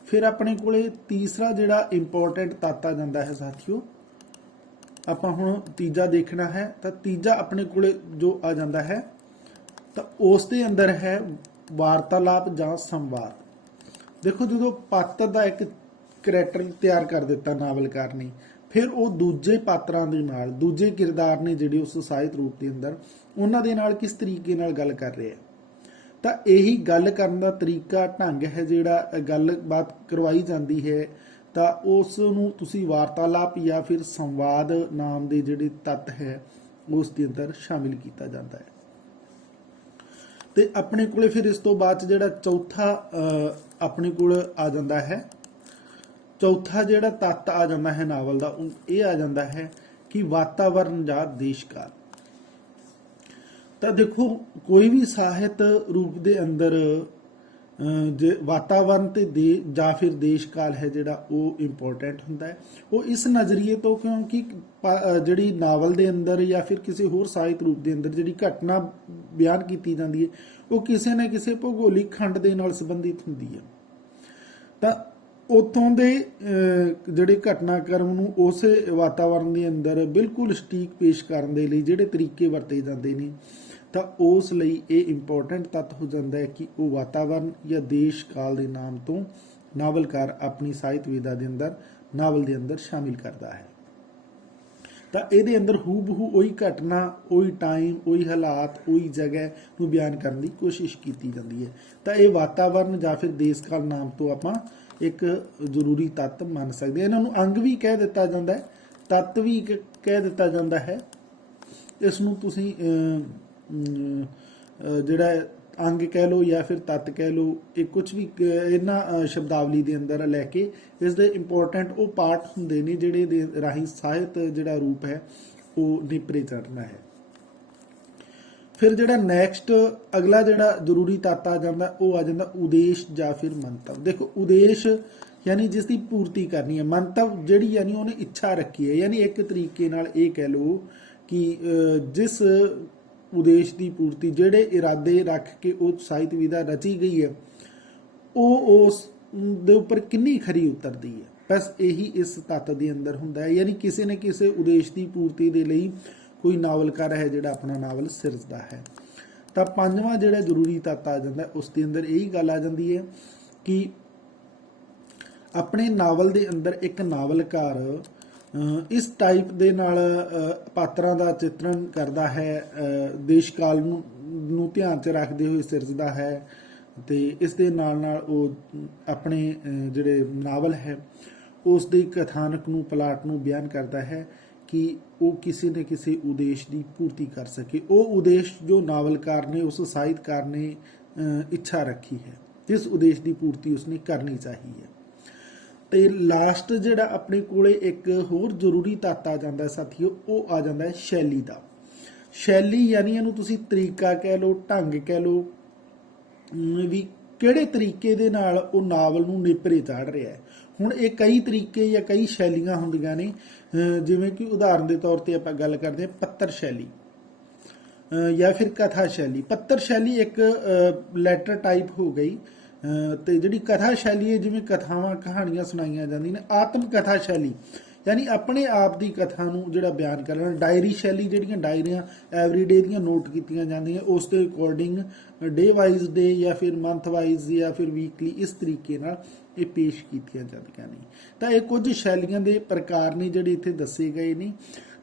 ਫਿਰ ਆਪਣੇ ਕੋਲੇ ਤੀਸਰਾ ਜਿਹੜਾ ਇੰਪੋਰਟੈਂਟ ਤੱਤ ਆ ਜਾਂਦਾ ਹੈ ਸਾਥੀਓ, ਆਪਾਂ ਹੁਣ ਤੀਜਾ ਦੇਖਣਾ ਹੈ। ਤਾਂ ਤੀਜਾ ਆਪਣੇ ਕੋਲੇ ਜੋ ਆ ਜਾਂਦਾ ਹੈ ਤਾਂ ਉਸ ਦੇ ਅੰਦਰ ਹੈ ਵਾਰਤਾਲਾਪ ਜਾਂ ਸੰਵਾਦ। ਦੇਖੋ ਜਦੋਂ ਪਾਤਰ ਦਾ ਇੱਕ ਕਰੈਕਟਰ ਤਿਆਰ ਕਰ ਦਿੱਤਾ ਨਾਵਲਕਾਰ ਨੇ, ਫਿਰ ਉਹ ਦੂਜੇ ਪਾਤਰਾਂ ਦੇ ਨਾਲ, ਦੂਜੇ ਕਿਰਦਾਰ ਨੇ ਜਿਹੜੇ ਉਸ ਸਾਹਿਤ ਰੂਪ ਦੇ ਅੰਦਰ, ਉਹਨਾਂ ਦੇ ਨਾਲ ਕਿਸ ਤਰੀਕੇ ਨਾਲ ਗੱਲ ਕਰ ਰਿਹਾ ਹੈ। ਤਾਂ ਇਹੀ ਗੱਲ ਕਰਨ ਦਾ ਤਰੀਕਾ, ਢੰਗ ਹੈ ਜਿਹੜਾ ਗੱਲਬਾਤ ਕਰਵਾਈ ਜਾਂਦੀ ਹੈ ਤਾਂ ਉਸ ਨੂੰ ਤੁਸੀਂ ਵਾਰਤਾਲਾਪ ਜਾਂ ਫਿਰ ਸੰਵਾਦ ਨਾਮ ਦੇ ਜਿਹੜੇ ਤੱਤ ਹੈ ਉਸ ਦੇ ਅੰਦਰ ਸ਼ਾਮਿਲ ਕੀਤਾ ਜਾਂਦਾ ਹੈ। ਤੇ ਆਪਣੇ ਕੋਲੇ ਫਿਰ ਇਸ ਤੋਂ ਬਾਅਦ ਜਿਹੜਾ ਚੌਥਾ ਆਪਣੇ ਕੋਲ ਆ ਜਾਂਦਾ ਹੈ, ਚੌਥਾ ਜਿਹੜਾ ਤੱਤ ਆ ਜਾਂਦਾ ਹੈ ਨਾਵਲ ਦਾ ਇਹ ਆ ਜਾਂਦਾ ਹੈ ਕਿ ਵਾਤਾਵਰਨ ਜਾਂ ਦੇਸ਼ ਕਾਲ। ਤਾਂ ਦੇਖੋ ਕੋਈ ਵੀ ਸਾਹਿਤ ਰੂਪ ਦੇ ਅੰਦਰ ਜੇ ਵਾਤਾਵਰਨ ਤੇ ਜਾਂ ਫਿਰ ਦੇਸ਼ ਕਾਲ ਹੈ ਜਿਹੜਾ ਉਹ ਇੰਪੋਰਟੈਂਟ ਹੁੰਦਾ ਹੈ। ਉਹ ਇਸ ਨਜ਼ਰੀਏ ਤੋਂ ਕਿਉਂਕਿ ਜਿਹੜੀ ਨਾਵਲ ਦੇ ਅੰਦਰ ਜਾਂ ਫਿਰ ਕਿਸੇ ਹੋਰ ਸਾਹਿਤ ਰੂਪ ਦੇ ਅੰਦਰ ਜਿਹੜੀ ਘਟਨਾ ਬਿਆਨ ਕੀਤੀ ਜਾਂਦੀ ਹੈ ਉਹ ਕਿਸੇ ਨਾ ਕਿਸੇ ਭੂਗੋਲਿਕ ਖੰਡ ਦੇ ਨਾਲ ਸੰਬੰਧਿਤ ਹੁੰਦੀ ਹੈ। ਤਾਂ ਉੱਥੋਂ ਦੇ ਜਿਹੜੇ ਘਟਨਾਕ੍ਰਮ ਨੂੰ ਉਸੇ ਵਾਤਾਵਰਨ ਦੇ ਅੰਦਰ ਬਿਲਕੁਲ ਸਟੀਕ ਪੇਸ਼ ਕਰਨ ਦੇ ਲਈ ਜਿਹੜੇ ਤਰੀਕੇ ਵਰਤੇ ਜਾਂਦੇ ਨੇ ਤਾਂ ਉਸ ਲਈ ਇਹ ਇੰਪੋਰਟੈਂਟ ਤੱਤ ਹੋ ਜਾਂਦਾ ਹੈ ਕਿ ਉਹ ਵਾਤਾਵਰਨ ਜਾਂ ਦੇਸ਼ ਕਾਲ ਦੇ ਨਾਮ ਤੋਂ ਨਾਵਲਕਾਰ ਆਪਣੀ ਸਾਹਿਤ ਵਿਧਾ ਦੇ ਅੰਦਰ ਨਾਵਲ ਦੇ ਅੰਦਰ ਸ਼ਾਮਿਲ ਕਰਦਾ ਹੈ। ਤਾਂ ਇਹਦੇ ਅੰਦਰ ਹੂਬਹੂ ਉਹੀ ਘਟਨਾ, ਉਹੀ ਟਾਈਮ, ਉਹੀ ਹਾਲਾਤ, ਉਹੀ ਜਗ੍ਹਾ ਨੂੰ ਬਿਆਨ ਕਰਨ ਦੀ ਕੋਸ਼ਿਸ਼ ਕੀਤੀ ਜਾਂਦੀ ਹੈ। ਤਾਂ ਇਹ ਵਾਤਾਵਰਨ ਜਾਂ ਫਿਰ ਦੇਸ਼ ਕਾਲ ਨਾਮ ਤੋਂ ਆਪਾਂ ਇੱਕ ਜ਼ਰੂਰੀ ਤੱਤ ਮੰਨ ਸਕਦੇ ਹਾਂ। ਇਹਨਾਂ ਨੂੰ ਅੰਗ ਵੀ ਕਹਿ ਦਿੱਤਾ ਜਾਂਦਾ ਹੈ, ਤੱਤ ਵੀ ਕਹਿ ਦਿੱਤਾ ਜਾਂਦਾ ਹੈ। ਇਸ ਨੂੰ ਤੁਸੀਂ ਜਿਹੜਾ ਅੰਗ ਕਹਿ ਲਓ ਜਾਂ ਫਿਰ ਤੱਤ ਕਹਿ ਲਓ, ਇਹ ਕੁਝ ਵੀ ਇਹਨਾਂ ਸ਼ਬਦਾਵਲੀ ਦੇ ਅੰਦਰ ਲੈ ਕੇ ਇਸ ਦੇ ਇੰਪੋਰਟੈਂਟ ਉਹ ਪਾਰਟ ਹੁੰਦੇ ਨੇ ਜਿਹੜੇ ਦੇ ਰਾਹੀਂ ਸਾਹਿਤ ਜਿਹੜਾ ਰੂਪ ਹੈ ਉਹ ਨਿਪਰੇ ਚੜ੍ਹਨਾ ਹੈ। ਫਿਰ ਜਿਹੜਾ ਨੈਕਸਟ ਅਗਲਾ ਜਿਹੜਾ ਜ਼ਰੂਰੀ ਤੱਤ ਆ ਜਾਂਦਾ ਉਹ ਆ ਜਾਂਦਾ ਉਦੇਸ਼ ਜਾਂ ਫਿਰ ਮੰਤਵ। ਦੇਖੋ ਉਦੇਸ਼ ਯਾਨੀ ਜਿਸ ਦੀ ਪੂਰਤੀ ਕਰਨੀ ਹੈ, ਮੰਤਵ ਜਿਹੜੀ ਯਾਨੀ ਉਹਨੇ ਇੱਛਾ ਰੱਖੀ ਹੈ, ਯਾਨੀ ਇੱਕ ਤਰੀਕੇ ਨਾਲ ਇਹ ਕਹਿ ਲਓ ਕਿ ਜਿਸ ਉਦੇਸ਼ ਦੀ ਪੂਰਤੀ, ਜਿਹੜੇ ਇਰਾਦੇ ਰੱਖ ਕੇ ਉਹ ਸਾਹਿਤ ਵਿਧਾ ਰਚੀ ਗਈ ਹੈ, ਉਹ ਉਸ ਦੇ ਉੱਪਰ ਕਿੰਨੀ ਖਰੀ ਉਤਰਦੀ ਹੈ। ਬਸ ਇਹੀ ਇਸ ਤੱਤ ਦੇ ਅੰਦਰ ਹੁੰਦਾ ਹੈ, ਯਾਨੀ ਕਿਸੇ ਨਾ ਕਿਸੇ ਉਦੇਸ਼ ਦੀ ਪੂਰਤੀ ਦੇ ਲਈ ਕੋਈ ਨਾਵਲਕਾਰ ਹੈ ਜਿਹੜਾ ਆਪਣਾ ਨਾਵਲ ਸਿਰਜਦਾ ਹੈ। ਤਾਂ ਪੰਜਵਾਂ ਜਿਹੜਾ ਜ਼ਰੂਰੀ ਤੱਤ ਆ ਜਾਂਦਾ ਉਸ ਦੇ ਅੰਦਰ ਇਹੀ ਗੱਲ ਆ ਜਾਂਦੀ ਹੈ ਕਿ ਆਪਣੇ ਨਾਵਲ ਦੇ ਅੰਦਰ ਇੱਕ ਨਾਵਲਕਾਰ ਇਸ ਟਾਈਪ ਦੇ ਨਾਲ ਪਾਤਰਾਂ ਦਾ ਚਿੱਤਰਨ ਕਰਦਾ ਹੈ, ਦੇਸ਼ ਕਾਲ ਨੂੰ ਧਿਆਨ 'ਚ ਰੱਖਦੇ ਹੋਏ ਸਿਰਜਦਾ ਹੈ, ਤੇ ਇਸ ਦੇ ਨਾਲ ਨਾਲ ਉਹ ਆਪਣੇ ਜਿਹੜੇ ਨਾਵਲ ਹੈ ਉਸ ਦੇ ਕਥਾਨਕ ਨੂੰ, ਪਲਾਟ ਨੂੰ ਬਿਆਨ ਕਰਦਾ ਹੈ ਕਿ ਉਹ ਕਿਸੇ ਨਾ ਕਿਸੇ ਉਦੇਸ਼ ਦੀ ਪੂਰਤੀ ਕਰ ਸਕੇ। ਉਹ ਉਦੇਸ਼ ਜੋ ਨਾਵਲਕਾਰ ਨੇ, ਉਸ ਸਾਹਿਤਕਾਰ ਨੇ ਇੱਛਾ ਰੱਖੀ ਹੈ, ਜਿਸ ਉਦੇਸ਼ ਦੀ ਪੂਰਤੀ ਉਸਨੇ ਕਰਨੀ ਚਾਹੀ ਹੈ। ਤੇ ਲਾਸਟ ਜਿਹੜਾ ਆਪਣੇ ਕੋਲੇ ਇੱਕ ਹੋਰ ਜ਼ਰੂਰੀ ਤੱਤ ਆ ਜਾਂਦਾ ਸਾਥੀਓ, ਉਹ ਆ ਜਾਂਦਾ ਹੈ ਸ਼ੈਲੀ ਦਾ। ਸ਼ੈਲੀ ਯਾਨੀ ਇਹਨੂੰ ਤੁਸੀਂ ਤਰੀਕਾ ਕਹਿ ਲਓ, ਢੰਗ ਕਹਿ ਲਓ, ਵੀ ਕਿਹੜੇ ਤਰੀਕੇ ਦੇ ਨਾਲ ਉਹ ਨਾਵਲ ਨੂੰ ਨੇਪਰੇ ਚਾੜ ਰਿਹਾ ਹੈ। ਹੁਣ ਇਹ ਕਈ ਤਰੀਕੇ ਜਾਂ ਕਈ ਸ਼ੈਲੀਆਂ ਹੁੰਦੀਆਂ ਨੇ, ਜਿਵੇਂ ਕਿ ਉਦਾਹਰਨ ਦੇ ਤੌਰ ਤੇ ਆਪਾਂ ਗੱਲ ਕਰਦੇ ਹਾਂ ਪੱਤਰ ਸ਼ੈਲੀ ਜਾਂ ਫਿਰ ਕਥਾ ਸ਼ੈਲੀ। ਪੱਤਰ ਸ਼ੈਲੀ ਇੱਕ ਲੈਟਰ ਟਾਈਪ ਹੋ ਗਈ, ਤੇ ਜਿਹੜੀ ਕਥਾ ਸ਼ੈਲੀ ਹੈ ਜਿਵੇਂ ਕਥਾਵਾਂ ਕਹਾਣੀਆਂ ਸੁਣਾਈਆਂ ਜਾਂਦੀਆਂ ਨੇ। ਆਤਮ ਕਥਾ ਸ਼ੈਲੀ ਯਾਨੀ ਆਪਣੇ ਆਪ ਦੀ ਕਥਾ ਨੂੰ ਜਿਹੜਾ ਬਿਆਨ ਕਰਨਾ। ਡਾਇਰੀ ਸ਼ੈਲੀ ਜਿਹੜੀਆਂ ਡਾਇਰੀਆਂ ਐਵਰੀਡੇ ਦੀਆਂ ਨੋਟ ਕੀਤੀਆਂ ਜਾਂਦੀਆਂ, ਉਸ ਦੇ ਅਕੋਰਡਿੰਗ ਡੇ ਵਾਈਜ਼ ਡੇ ਜਾਂ ਫਿਰ ਮੰਥ ਵਾਈਜ਼ ਜਾਂ ਫਿਰ ਵੀਕਲੀ, ਇਸ ਤਰੀਕੇ ਨਾਲ ਇਹ ਪੇਸ਼ ਕੀਤੀਆਂ ਜਾਂਦੀਆਂ ਨੇ। ਤਾਂ ਇਹ ਕੁਝ ਸ਼ੈਲੀਆਂ ਦੇ ਪ੍ਰਕਾਰ ਨੇ ਜਿਹੜੇ ਇੱਥੇ ਦੱਸੇ ਗਏ ਨੇ,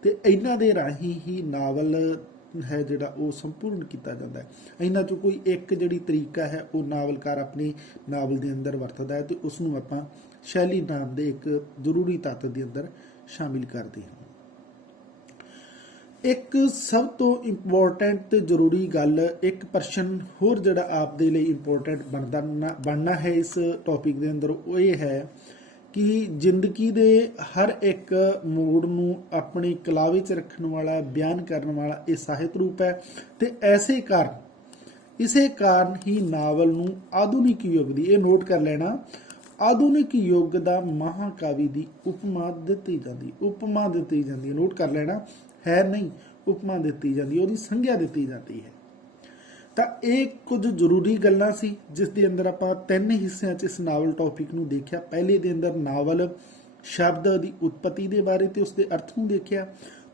ਤੇ ਇਹਨਾਂ ਦੇ ਰਾਹੀਂ ਹੀ ਨਾਵਲ ਹੈ ਜਿਹੜਾ ਉਹ ਸੰਪੂਰਨ ਕੀਤਾ ਜਾਂਦਾ ਹੈ। ਇਹਨਾਂ 'ਚੋਂ ਕੋਈ ਇੱਕ ਜਿਹੜੀ ਤਰੀਕਾ ਹੈ ਉਹ ਨਾਵਲਕਾਰ ਆਪਣੇ ਨਾਵਲ ਦੇ ਅੰਦਰ ਵਰਤਦਾ ਹੈ, ਤੇ ਉਸ ਨੂੰ ਆਪਾਂ ਸ਼ੈਲੀ ਨਾਮ ਦੇ ਇੱਕ ਜ਼ਰੂਰੀ ਤੱਤ ਦੇ ਅੰਦਰ ਸ਼ਾਮਿਲ ਕਰਦੇ ਹਾਂ। ਇੱਕ ਸਭ ਤੋਂ ਇੰਪੋਰਟੈਂਟ ਤੇ ਜ਼ਰੂਰੀ ਗੱਲ, ਇੱਕ ਪ੍ਰਸ਼ਨ ਹੋਰ ਜਿਹੜਾ ਆਪ ਦੇ ਲਈ ਇੰਪੋਰਟੈਂਟ ਬਣਨਾ ਹੈ ਇਸ ਟੌਪਿਕ ਦੇ ਅੰਦਰ, ਉਹ ਇਹ ਹੈ ਕਿ ਜ਼ਿੰਦਗੀ ਦੇ ਹਰ ਇੱਕ ਮੋੜ ਨੂੰ ਆਪਣੀ ਕਲਾ ਵਿੱਚ ਰੱਖਣ ਵਾਲਾ, ਬਿਆਨ ਕਰਨ ਵਾਲਾ ਇਹ ਸਾਹਿਤ ਰੂਪ ਹੈ। ਤੇ ਇਸੇ ਕਾਰਨ ਹੀ ਨਾਵਲ ਨੂੰ ਆਧੁਨਿਕ ਯੁੱਗ ਦੀ, ਇਹ ਨੋਟ ਕਰ ਲੈਣਾ, ਆਧੁਨਿਕ ਯੁੱਗ ਦਾ ਮਹਾਕਾਵੀ ਦੀ ਉਪਮਾ ਦਿੱਤੀ ਜਾਂਦੀ ਹੈ। ਨੋਟ ਕਰ ਲੈਣਾ, ਹੈ ਨਹੀਂ, ਉਪਮਾ ਦਿੱਤੀ ਜਾਂਦੀ ਹੈ, ਉਹਦੀ ਸੰਗਿਆ ਦਿੱਤੀ ਜਾਂਦੀ ਹੈ। ਤਾਂ ਇਹ ਕੁਝ ਜ਼ਰੂਰੀ ਗੱਲਾਂ ਸੀ ਜਿਸ ਦੇ ਅੰਦਰ ਆਪਾਂ 3 ਹਿੱਸਿਆਂ 'ਚ ਇਸ ਨਾਵਲ ਟੌਪਿਕ ਨੂੰ ਦੇਖਿਆ। ਪਹਿਲੇ ਦੇ ਅੰਦਰ ਨਾਵਲ ਸ਼ਬਦ ਦੀ ਉਤਪਤੀ ਦੇ ਬਾਰੇ ਤੇ ਉਸਦੇ ਅਰਥ ਨੂੰ ਦੇਖਿਆ।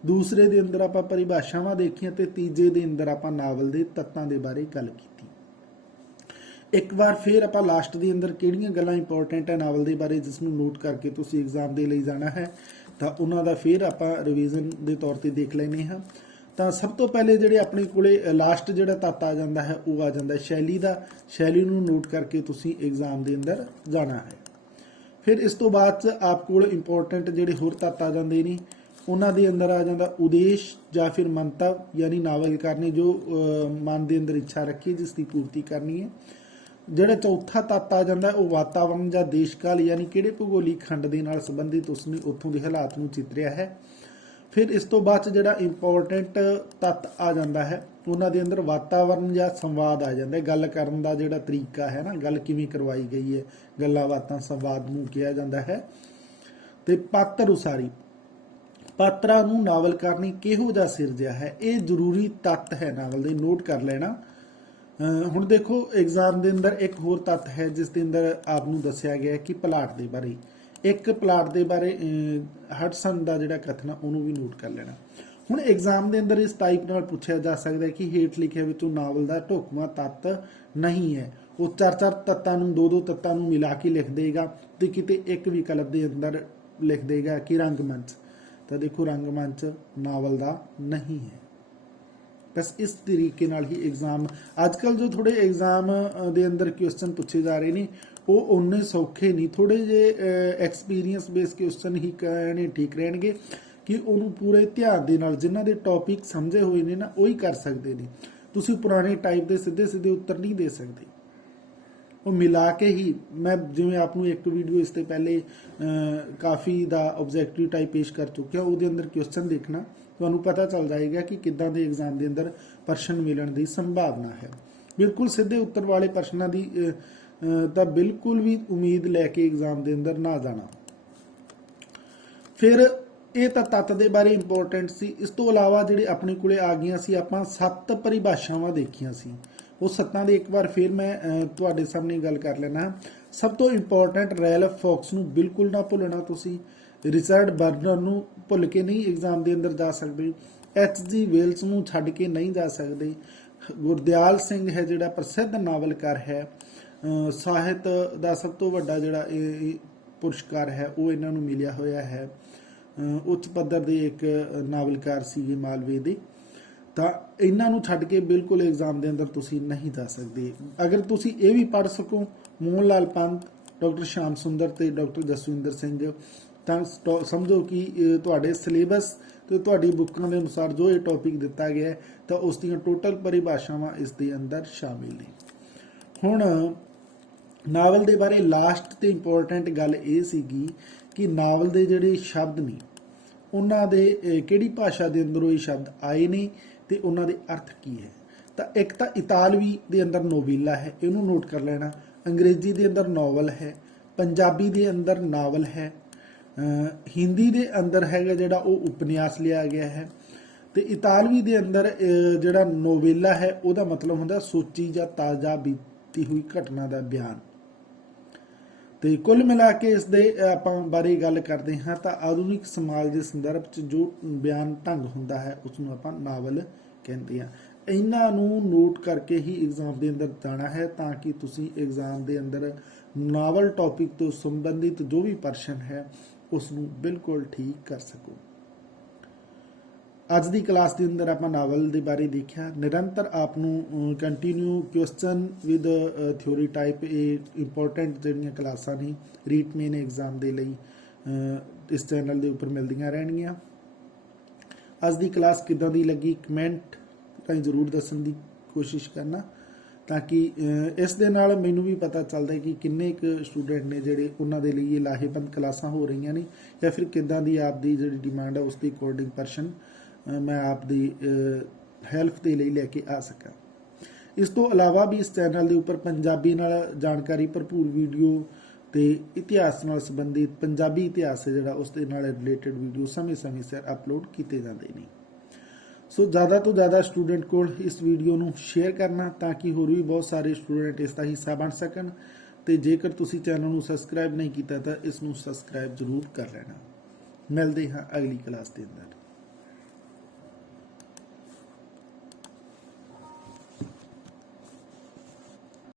ਦੂਸਰੇ ਦੇ ਅੰਦਰ ਆਪਾਂ ਪਰਿਭਾਸ਼ਾਵਾਂ ਦੇਖੀਆਂ, ਤੇ ਤੀਜੇ ਦੇ ਅੰਦਰ ਆਪਾਂ ਨਾਵਲ ਦੇ ਤੱਤਾਂ ਦੇ ਬਾਰੇ ਗੱਲ ਕੀਤੀ। ਇੱਕ ਵਾਰ ਫਿਰ ਆਪਾਂ ਲਾਸਟ ਦੇ ਅੰਦਰ ਕਿਹੜੀਆਂ ਗੱਲਾਂ ਇੰਪੋਰਟੈਂਟ ਹੈ ਨਾਵਲ ਦੇ ਬਾਰੇ, ਜਿਸ ਨੂੰ ਨੋਟ ਕਰਕੇ ਤੁਸੀਂ ਐਗਜ਼ਾਮ ਦੇ ਲਈ ਜਾਣਾ ਹੈ, ਤਾਂ ਉਹਨਾਂ ਦਾ ਫਿਰ ਆਪਾਂ ਰਿਵੀਜ਼ਨ ਦੇ ਤੌਰ ਤੇ ਦੇਖ ਲੈਂਦੇ ਹਾਂ। ਤਾਂ ਸਭ ਤੋਂ ਪਹਿਲੇ ਜਿਹੜੇ ਆਪਣੇ ਕੋਲੇ ਲਾਸਟ ਜਿਹੜਾ ਤੱਤ ਆ ਜਾਂਦਾ ਹੈ ਉਹ ਆ ਜਾਂਦਾ ਸ਼ੈਲੀ ਦਾ। ਸ਼ੈਲੀ ਨੂੰ ਨੋਟ ਕਰਕੇ ਤੁਸੀਂ ਐਗਜ਼ਾਮ ਦੇ ਅੰਦਰ ਜਾਣਾ ਹੈ। ਫਿਰ ਇਸ ਤੋਂ ਬਾਅਦ 'ਚ ਆਪ ਕੋਲ ਇੰਪੋਰਟੈਂਟ ਜਿਹੜੇ ਹੋਰ ਤੱਤ ਆ ਜਾਂਦੇ ਨੇ, ਉਹਨਾਂ ਦੇ ਅੰਦਰ ਆ ਜਾਂਦਾ ਉਦੇਸ਼ ਜਾਂ ਫਿਰ ਮੰਤਵ, ਯਾਨੀ ਨਾਵਲਕਾਰ ਨੇ ਜੋ ਮਨ ਦੇ ਅੰਦਰ ਇੱਛਾ ਰੱਖੀ ਜਿਸ ਦੀ ਪੂਰਤੀ ਕਰਨੀ ਹੈ। ਜਿਹੜਾ ਚੌਥਾ ਤੱਤ ਆ ਜਾਂਦਾ ਉਹ ਵਾਤਾਵਰਣ ਜਾਂ ਦੇਸ਼ ਕਾਲ, ਯਾਨੀ ਕਿਹੜੇ ਭੂਗੋਲਿਕ ਖੰਡ ਦੇ ਨਾਲ ਸੰਬੰਧਿਤ ਉਸਨੇ ਉੱਥੋਂ ਦੇ ਹਾਲਾਤ ਨੂੰ ਚਿਤਰਿਆ ਹੈ। ਫਿਰ ਇਸ ਤੋਂ ਬਾਅਦ ਜਿਹੜਾ ਇੰਪੋਰਟੈਂਟ ਤੱਤ ਆ ਜਾਂਦਾ ਹੈ ਉਹਨਾਂ ਦੇ ਅੰਦਰ ਵਾਤਾਵਰਣ ਜਾਂ ਸੰਵਾਦ ਆ ਜਾਂਦਾ ਹੈ। ਗੱਲ ਕਰਨ ਦਾ ਜਿਹੜਾ ਤਰੀਕਾ ਹੈ ਨਾ, ਗੱਲ ਕਿਵੇਂ ਕਰਵਾਈ ਗਈ ਹੈ, ਗੱਲਾਂ ਬਾਤਾਂ ਸੰਵਾਦ ਨੂੰ ਕਿਹਾ ਜਾਂਦਾ ਹੈ। ਤੇ ਪਾਤਰ ਉਸਾਰੀ, ਪਾਤਰਾਂ ਨੂੰ ਨਾਵਲਕਾਰ ਨੇ ਕਿਹੋ ਜਿਹਾ ਸਿਰਜਿਆ ਹੈ, ਇਹ ਜ਼ਰੂਰੀ ਤੱਤ ਹੈ ਨਾਵਲ ਦੇ, ਨੋਟ ਕਰ ਲੈਣਾ। ਹੁਣ ਦੇਖੋ ਐਗਜ਼ਾਮ ਦੇ ਅੰਦਰ ਇੱਕ ਹੋਰ ਤੱਤ ਹੈ ਜਿਸ ਦੇ ਅੰਦਰ ਆਪ ਨੂੰ ਦੱਸਿਆ ਗਿਆ ਕਿ ਪਲਾਟ ਦੇ ਬਾਰੇ, ਇੱਕ ਪਲਾਟ ਦੇ ਬਾਰੇ ਹਡਸਨ ਦਾ ਜਿਹੜਾ ਕਥਨ ਉਹਨੂੰ ਵੀ ਨੋਟ ਕਰ ਲੈਣਾ। ਹੁਣ ਐਗਜ਼ਾਮ ਦੇ ਅੰਦਰ ਇਸ ਟਾਈਪ ਨਾਲ ਪੁੱਛਿਆ ਜਾ ਸਕਦਾ ਕਿ ਹੇਠ ਲਿਖਿਆ ਵਿੱਚੋਂ ਨਾਵਲ ਦਾ ਢੁਕਵਾਂ ਤੱਤ ਨਹੀਂ ਹੈ। ਉਹ 4 ਤੱਤਾਂ ਨੂੰ 2 ਤੱਤਾਂ ਨੂੰ ਮਿਲਾ ਕੇ ਲਿਖ ਦੇਗਾ, ਤੇ ਕਿਤੇ ਇੱਕ ਵਿਕਲਪ ਦੇ ਅੰਦਰ ਲਿਖ ਦੇਗਾ ਕਿ ਰੰਗਮੰਚ। ਤਾਂ ਦੇਖੋ ਰੰਗਮੰਚ ਨਾਵਲ ਦਾ ਨਹੀਂ ਹੈ। ਬਸ ਇਸ ਤਰੀਕੇ ਨਾਲ ਹੀ ਐਗਜ਼ਾਮ, ਅੱਜ ਕੱਲ੍ਹ ਜੋ ਥੋੜੇ ਐਗਜ਼ਾਮ ਦੇ ਅੰਦਰ ਕੁਐਸਚਨ ਪੁੱਛੇ ਜਾ ਰਹੇ ਨੇ ਉਹ ਉਨੇ ਸੌਖੇ ਨਹੀਂ, ਥੋੜੇ ਜਿਹੇ ਐਕਸਪੀਰੀਅੰਸ ਬੇਸ ਕੁਐਸਚਨ ਹੀ ਕਹਿਣੇ ਠੀਕ ਰਹਿਣਗੇ ਕਿ ਉਹਨੂੰ ਪੂਰੇ ਧਿਆਨ ਦੇ ਨਾਲ, ਜਿਨ੍ਹਾਂ ਦੇ ਟੌਪਿਕ ਸਮਝੇ ਹੋਏ ਨੇ ਨਾ ਉਹੀ ਕਰ ਸਕਦੇ ਨੇ। ਤੁਸੀਂ ਪੁਰਾਣੇ ਟਾਈਪ ਦੇ ਸਿੱਧੇ ਉੱਤਰ ਨਹੀਂ ਦੇ ਸਕਦੇ। ਉਹ ਮਿਲਾ ਕੇ ਹੀ, ਮੈਂ ਜਿਵੇਂ ਆਪ ਨੂੰ ਇੱਕ ਵੀਡੀਓ ਇਸ ਤੋਂ ਪਹਿਲੇ ਕਾਫੀ ਦਾ ਆਬਜੈਕਟਿਵ ਟਾਈਪ ਪੇਸ਼ ਕਰ ਚੁੱਕਿਆ, ਉਹਦੇ ਅੰਦਰ ਕੁਐਸਚਨ ਦੇਖਣਾ ਤੁਹਾਨੂੰ ਪਤਾ ਚੱਲ ਜਾਏਗਾ ਕਿ ਕਿੱਦਾਂ ਦੇ ਐਗਜ਼ਾਮ ਦੇ ਅੰਦਰ ਪ੍ਰਸ਼ਨ ਮਿਲਣ ਦੀ ਸੰਭਾਵਨਾ ਹੈ। ਬਿਲਕੁਲ ਸਿੱਧੇ ਉੱਤਰ ਵਾਲੇ ਪ੍ਰਸ਼ਨਾਂ ਦੀ ਤਾਂ ਬਿਲਕੁਲ ਵੀ ਉਮੀਦ ਲੈ ਕੇ ਐਗਜ਼ਾਮ ਦੇ ਅੰਦਰ ਨਾ ਜਾਣਾ। ਫਿਰ ਇਹ ਤਾਂ ਤੱਤ ਦੇ ਬਾਰੇ ਇੰਪੋਰਟੈਂਟ ਸੀ। ਇਸ ਤੋਂ ਇਲਾਵਾ ਜਿਹੜੇ ਆਪਣੇ ਕੋਲੇ ਆ ਗਈਆਂ ਸੀ, ਆਪਾਂ 7 ਪਰਿਭਾਸ਼ਾਵਾਂ ਦੇਖੀਆਂ ਸੀ। ਉਹ 7 ਦੇ ਇੱਕ ਵਾਰ ਫਿਰ ਮੈਂ ਤੁਹਾਡੇ ਸਾਹਮਣੇ ਗੱਲ ਕਰ ਲੈਣਾ। ਸਭ ਤੋਂ ਇੰਪੋਰਟੈਂਟ ਰੈਲਫ ਫੌਕਸ ਨੂੰ ਬਿਲਕੁਲ ਨਾ ਭੁੱਲਣਾ ਤੁਸੀਂ। ਰਿਚਰਡ ਬਰਨਰ ਨੂੰ ਭੁੱਲ ਕੇ ਨਹੀਂ ਐਗਜ਼ਾਮ ਦੇ ਅੰਦਰ ਜਾ ਸਕਦੇ। H.G. ਵੇਲਸ ਨੂੰ ਛੱਡ ਕੇ ਨਹੀਂ ਜਾ ਸਕਦੇ। ਗੁਰਦਿਆਲ ਸਿੰਘ ਹੈ ਜਿਹੜਾ ਪ੍ਰਸਿੱਧ ਨਾਵਲਕਾਰ ਹੈ, ਸਾਹਿਤ ਦਾ ਸਭ ਤੋਂ ਵੱਡਾ ਜਿਹੜਾ ਇਹ ਪੁਰਸਕਾਰ ਹੈ ਉਹ ਇਹਨਾਂ ਨੂੰ ਮਿਲਿਆ ਹੋਇਆ ਹੈ। ਉੱਚ ਪੱਧਰ ਦੇ ਇੱਕ ਨਾਵਲਕਾਰ ਸੀਗੇ ਮਾਲਵੇ ਦੇ। ਤਾਂ ਇਹਨਾਂ ਨੂੰ ਛੱਡ ਕੇ ਬਿਲਕੁਲ ਐਗਜ਼ਾਮ ਦੇ ਅੰਦਰ ਤੁਸੀਂ ਨਹੀਂ ਜਾ ਸਕਦੇ। ਅਗਰ ਤੁਸੀਂ ਇਹ ਵੀ ਪੜ੍ਹ ਸਕੋ ਮੋਹਨ ਲਾਲ ਪੰਤ, ਡਾਕਟਰ ਸ਼ਾਮ ਸੁੰਦਰ ਤੇ ਡਾਕਟਰ ਜਸਵਿੰਦਰ ਸਿੰਘ, ਤਾਂ ਸਮਝੋ ਕਿ ਤੁਹਾਡੇ ਸਿਲੇਬਸ ਤੇ ਤੁਹਾਡੀ ਬੁੱਕਾਂ ਦੇ ਅਨੁਸਾਰ ਜੋ ਇਹ ਟੌਪਿਕ ਦਿੱਤਾ ਗਿਆ ਤਾਂ ਉਸ ਦੀਆਂ ਟੋਟਲ ਪਰਿਭਾਸ਼ਾਵਾਂ ਇਸ ਦੇ ਅੰਦਰ ਸ਼ਾਮਿਲ ਨੇ। ਹੁਣ ਨਾਵਲ ਦੇ ਬਾਰੇ ਲਾਸਟ ਤੇ ਇੰਪੋਰਟੈਂਟ ਗੱਲ ਇਹ ਸੀਗੀ ਕਿ ਨਾਵਲ ਦੇ ਜਿਹੜੇ ਸ਼ਬਦ ਨੇ ਉਹਨਾਂ ਦੇ ਕਿਹੜੀ ਭਾਸ਼ਾ ਦੇ ਅੰਦਰੋਂ ਇਹ ਸ਼ਬਦ ਆਏ ਨੇ ਤੇ ਉਹਨਾਂ ਦੇ ਅਰਥ ਕੀ ਹੈ। ਤਾਂ ਇੱਕ ਤਾਂ ਇਤਾਲਵੀ ਦੇ ਅੰਦਰ ਨੋਵੀਲਾ ਹੈ, ਇਹਨੂੰ ਨੋਟ ਕਰ ਲੈਣਾ। ਅੰਗਰੇਜ਼ੀ ਦੇ ਅੰਦਰ ਨਾਵਲ ਹੈ, ਪੰਜਾਬੀ ਦੇ ਅੰਦਰ ਨਾਵਲ ਹੈ, ਹਿੰਦੀ ਦੇ ਅੰਦਰ ਹੈਗਾ ਜਿਹੜਾ ਉਹ ਉਪਨਿਆਸ ਲਿਆ ਗਿਆ ਹੈ, ਤੇ ਇਤਾਲਵੀ ਦੇ ਅੰਦਰ ਜਿਹੜਾ ਨੋਵੇਲਾ ਹੈ ਉਹਦਾ ਮਤਲਬ ਹੁੰਦਾ ਸੋਚੀ ਜਾਂ ਤਾਜ਼ਾ ਬੀਤੀ ਹੋਈ ਘਟਨਾ ਦਾ ਬਿਆਨ। ਤੇ ਕੁੱਲ ਮਿਲਾ ਕੇ ਇਸ ਦੇ ਆਪਾਂ ਬਾਰੇ ਗੱਲ ਕਰਦੇ ਹਾਂ ਤਾਂ ਆਧੁਨਿਕ ਸਮਾਜ ਦੇ ਸੰਦਰਭ 'ਚ ਜੋ ਬਿਆਨ ਢੰਗ ਹੁੰਦਾ ਹੈ ਉਸ ਨੂੰ ਆਪਾਂ ਨਾਵਲ ਕਹਿੰਦੇ ਹਾਂ। ਇਹਨਾਂ ਨੂੰ ਨੋਟ ਕਰਕੇ ਹੀ ਐਗਜ਼ਾਮ ਦੇ ਅੰਦਰ ਜਾਣਾ ਹੈ ਤਾਂ ਕਿ ਤੁਸੀਂ ਐਗਜ਼ਾਮ ਦੇ ਅੰਦਰ ਨਾਵਲ ਟੌਪਿਕ ਤੋਂ ਸੰਬੰਧਿਤ ਜੋ ਵੀ ਪ੍ਰਸ਼ਨ ਹੈ ਉਸ ਨੂੰ ਬਿਲਕੁਲ ਠੀਕ ਕਰ ਸਕੋ। ਅੱਜ ਦੀ ਕਲਾਸ ਦੇ ਅੰਦਰ ਆਪਾਂ ਨਾਵਲ ਦੇ ਬਾਰੇ ਦੇਖਿਆ। ਨਿਰੰਤਰ ਆਪ ਨੂੰ continue question with theory type ਇਹ ਇੰਪੋਰਟੈਂਟ ਜਿਹੜੀਆਂ ਕਲਾਸਾਂ ਨੇ ਰੀਟ ਮੇਨ ਐਗਜ਼ਾਮ ਦੇ ਲਈ ਇਸ ਚੈਨਲ ਦੇ ਉੱਪਰ ਮਿਲਦੀਆਂ ਰਹਿਣਗੀਆਂ। ਅੱਜ ਦੀ ਕਲਾਸ ਕਿੱਦਾਂ ਦੀ ਲੱਗੀ ਕਮੈਂਟ ਰਾਹੀਂ ਜ਼ਰੂਰ ਦੱਸਣ ਦੀ ਕੋਸ਼ਿਸ਼ ਕਰਨਾ ਤਾਂ ਕਿ ਇਸ ਦੇ ਨਾਲ ਮੈਨੂੰ ਵੀ ਪਤਾ ਚੱਲਦਾ ਕਿ ਕਿੰਨੇ ਕੁ ਸਟੂਡੈਂਟ ਨੇ ਜਿਹੜੇ ਉਹਨਾਂ ਦੇ ਲਈ ਇਹ ਲਾਹੇਵੰਦ ਕਲਾਸਾਂ ਹੋ ਰਹੀਆਂ ਨੇ ਜਾਂ ਫਿਰ ਕਿੱਦਾਂ ਦੀ ਆਪ ਦੀ ਜਿਹੜੀ ਡਿਮਾਂਡ ਹੈ ਉਸ ਦੇ ਅਕੋਰਡਿੰਗ ਪਰਸਨ ਮੈਂ ਆਪ ਦੀ ਹੈਲਪ ਦੇ ਲਈ ਲੈ ਕੇ ਆ ਸਕਾਂ। ਇਸ ਤੋਂ ਇਲਾਵਾ ਵੀ ਇਸ ਚੈਨਲ ਦੇ ਉੱਪਰ ਪੰਜਾਬੀ ਨਾਲ ਜਾਣਕਾਰੀ ਭਰਪੂਰ ਵੀਡੀਓ ਤੇ ਇਤਿਹਾਸ ਨਾਲ ਸੰਬੰਧਿਤ ਪੰਜਾਬੀ ਇਤਿਹਾਸ ਹੈ ਜਿਹੜਾ ਉਸ ਦੇ ਨਾਲ ਰਿਲੇਟਡ ਵੀਡੀਓ ਸਮੇਂ-ਸਮੇਂ ਸਿਰ ਅਪਲੋਡ ਕੀਤੇ ਜਾਂਦੇ ਨੇ। ਸੋ ਜ਼ਿਆਦਾ ਤੋਂ ਜ਼ਿਆਦਾ ਸਟੂਡੈਂਟ ਕੋਲ ਇਸ ਵੀਡੀਓ ਨੂੰ ਸ਼ੇਅਰ ਕਰਨਾ ਤਾਂ ਕਿ ਹੋਰ ਵੀ ਬਹੁਤ ਸਾਰੇ ਸਟੂਡੈਂਟ ਇਸ ਦਾ ਹਿੱਸਾ ਬਣ ਸਕਣ। ਤੇ ਜੇਕਰ ਤੁਸੀਂ ਚੈਨਲ ਨੂੰ ਸਬਸਕ੍ਰਾਈਬ ਨਹੀਂ ਕੀਤਾ ਤਾਂ ਇਸ ਨੂੰ ਸਬਸਕ੍ਰਾਈਬ ਜ਼ਰੂਰ ਕਰ ਲੈਣਾ। ਮਿਲਦੇ ਹਾਂ ਅਗਲੀ ਕਲਾਸ ਦੇ ਅੰਦਰ।